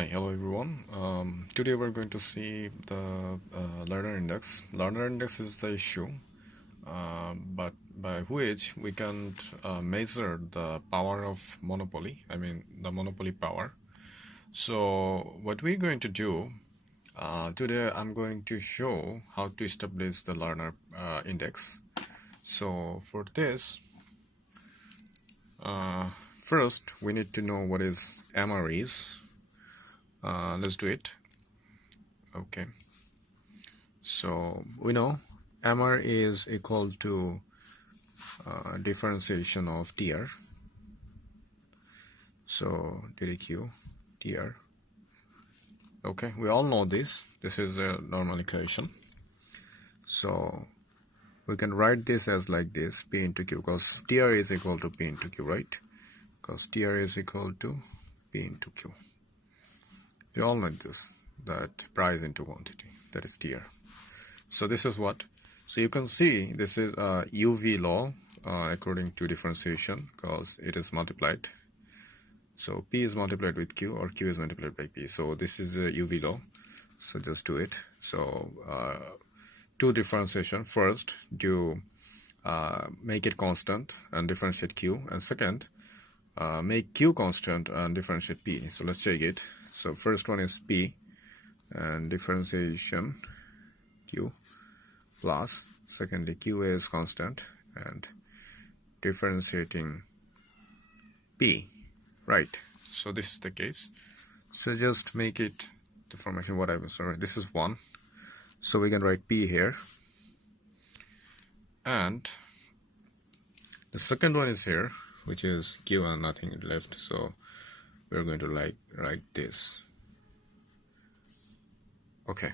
Hi, hello everyone. Today we're going to see the Lerner index. Lerner index is the issue, but by which we can measure the power of monopoly. I mean the monopoly power. So what we're going to do today, I'm going to show how to establish the Lerner index. So for this, first we need to know what is MR is. Let's do it. Okay, so we know MR is equal to differentiation of TR. So dq TR. Okay, we all know this. This is a normal equation. So we can write this as like this, P into Q, because TR is equal to P into Q, right? Because TR is equal to P into Q. We all know this, that price into quantity, that is TR. So this is what. So you can see this is a UV law according to differentiation, because it is multiplied. So P is multiplied with Q, or Q is multiplied by P. So this is a UV law. So just do it. So to differentiation, first do make it constant and differentiate Q, and second make Q constant and differentiate P. So let's check it. So first one is P and differentiation Q, plus secondly Q is constant and differentiating P, right? So this is the case. So just make it the formation what I was, sorry, this is 1. So we can write P here, and the second one is here, which is Q and nothing left. So we're going to write this. Okay,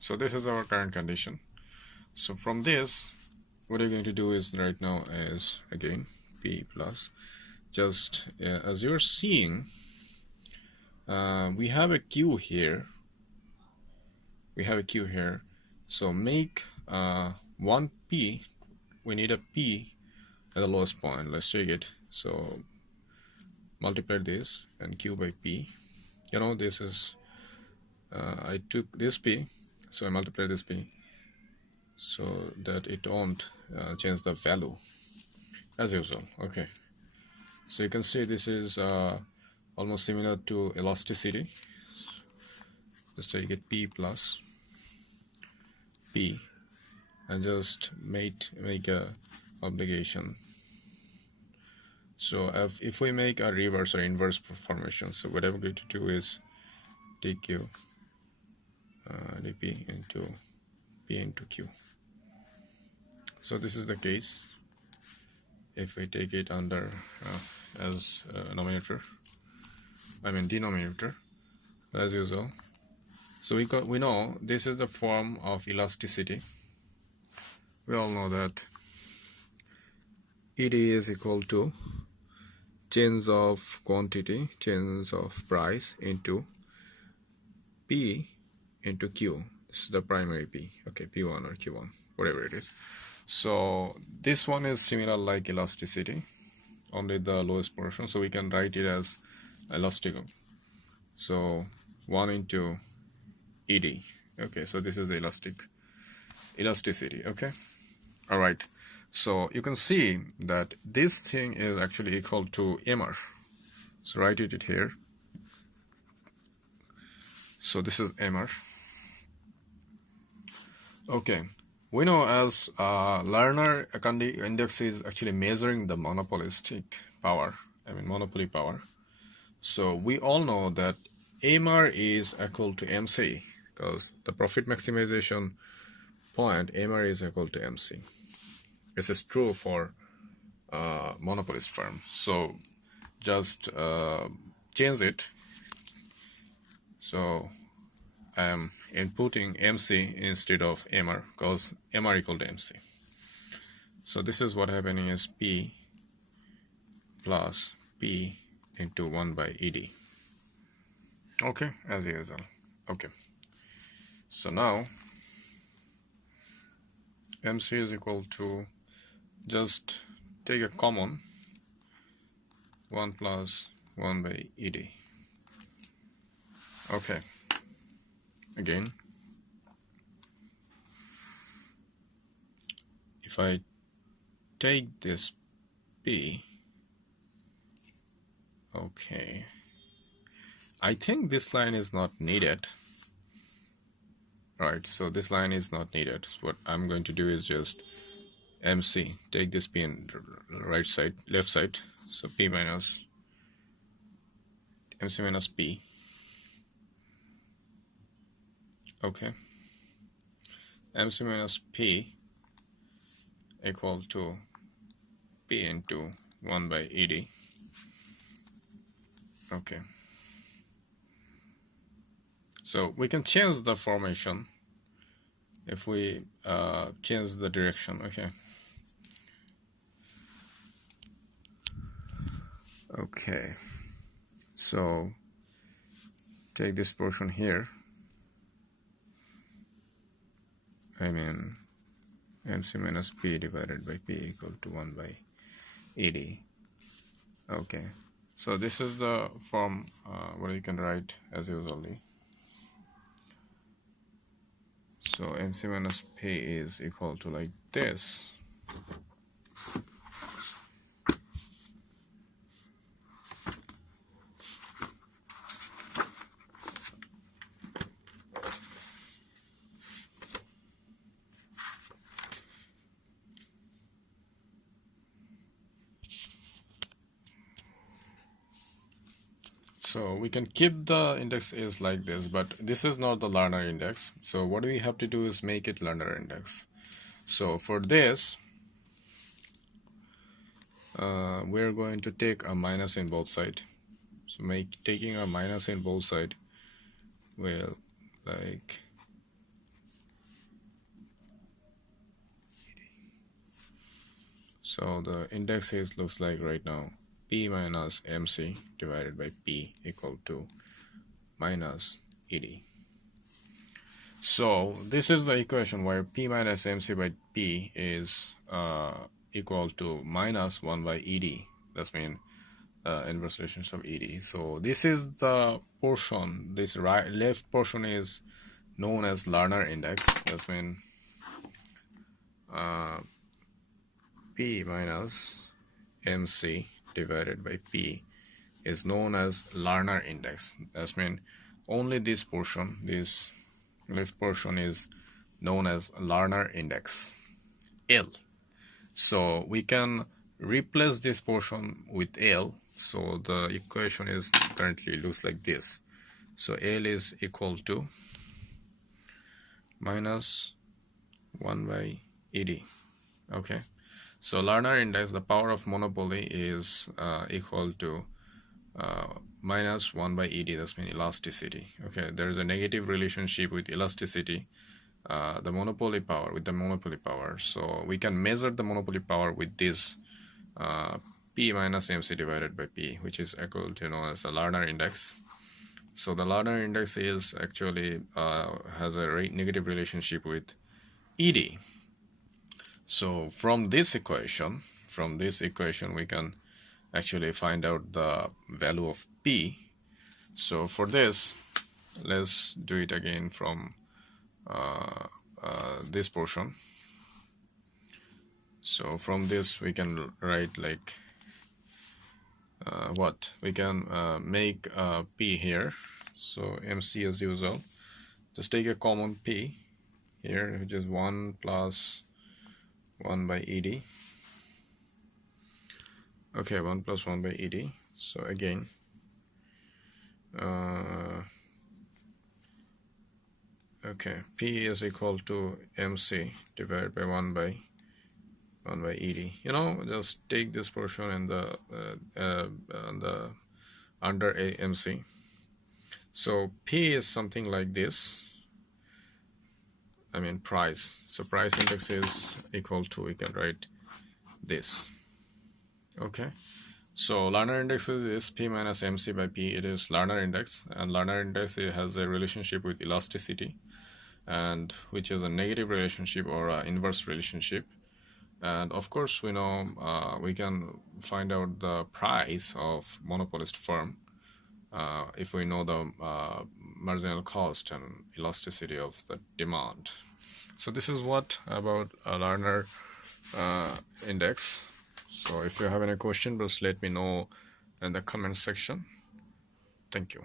so this is our current condition. So from this, what you're going to do is right now is again P plus, just as you're seeing, we have a Q here. So make 1P, we need a P at the lowest point. Let's check it. So multiply this and Q by P. You know, this is I took this P, so I multiply this P so that it won't change the value as usual. Okay, so you can see this is almost similar to elasticity. So you get P plus P, and just make a obligation. So if we make a reverse or inverse formation, so what I'm going to do is dq dp into P into Q. So this is the case if we take it under as denominator as usual. So we know this is the form of elasticity. We all know that ED is equal to change of quantity, change of price into P into Q. This is the primary P. Okay, P1 or Q1, whatever it is. So this one is similar like elasticity, only the lowest portion. So we can write it as elastical. So 1 into ED. Okay, so this is the elasticity. Okay, all right. So you can see that this thing is actually equal to MR. So write it here. So this is MR. Okay, we know as Lerner index is actually measuring the monopolistic power, monopoly power. So we all know that MR is equal to MC, because the profit maximization point, MR is equal to MC. This is true for monopolist firm. So just change it. So I am inputting MC instead of MR, because MR equal to MC. So this is what happening is P plus P into 1 by ED. Okay, as usual. Okay, so now MC is equal to, just take a common, 1 plus 1 by ED. Okay, again, if I take this P, okay, I think this line is not needed. Right, so this line is not needed. So what I'm going to do is just MC, take this P in right side, left side, so P minus MC minus P. Okay, MC minus P equal to P into 1 by ED. Okay, so we can change the formation if we change the direction. Okay, so take this portion here, I mean MC minus P divided by P equal to 1 by ED. Okay, so this is the form what you can write as usually. So MC minus P is equal to like this. So we can keep the index is like this, but this is not the Lerner index. So what we have to do is make it Lerner index. So for this, we're going to take a minus in both sides. So taking a minus in both sides will like so the index is looks like right now P minus MC divided by P equal to minus ED. So this is the equation where P minus MC by P is equal to minus 1 by ED. That's mean inverse relationship of ED. So this is the portion, this left portion is known as Lerner index. That's mean P minus MC divided by P is known as Lerner index. That means only this portion, this left portion is known as Lerner index, L. So we can replace this portion with L. So the equation is currently looks like this. So L is equal to minus 1 by ED. Okay. So Lerner index, the power of monopoly is equal to minus 1 by ED. That's mean elasticity. Okay, there is a negative relationship with elasticity, the monopoly power with the monopoly power. So we can measure the monopoly power with this P minus MC divided by P, which is equal to known as the Lerner index. So the Lerner index is actually has a negative relationship with ED. So from this equation we can actually find out the value of P. So for this, let's do it again from this portion. So from this we can write like what we can make P here. So MC as usual, just take a common P here, which is 1 plus 1 by ED. Okay, 1 plus 1 by ED. So again, okay, P is equal to MC divided by 1 by ED. You know, just take this portion and the under a MC. So P is something like this. I mean price. So price index is equal to, we can write this. Okay. So Lerner index is P minus MC by P. It is Lerner index, and Lerner index has a relationship with elasticity, and which is a negative relationship or an inverse relationship. And of course, we know we can find out the price of monopolist firm if we know the marginal cost and elasticity of the demand. So this is what about a Lerner index. So if you have any question, just let me know in the comment section. Thank you.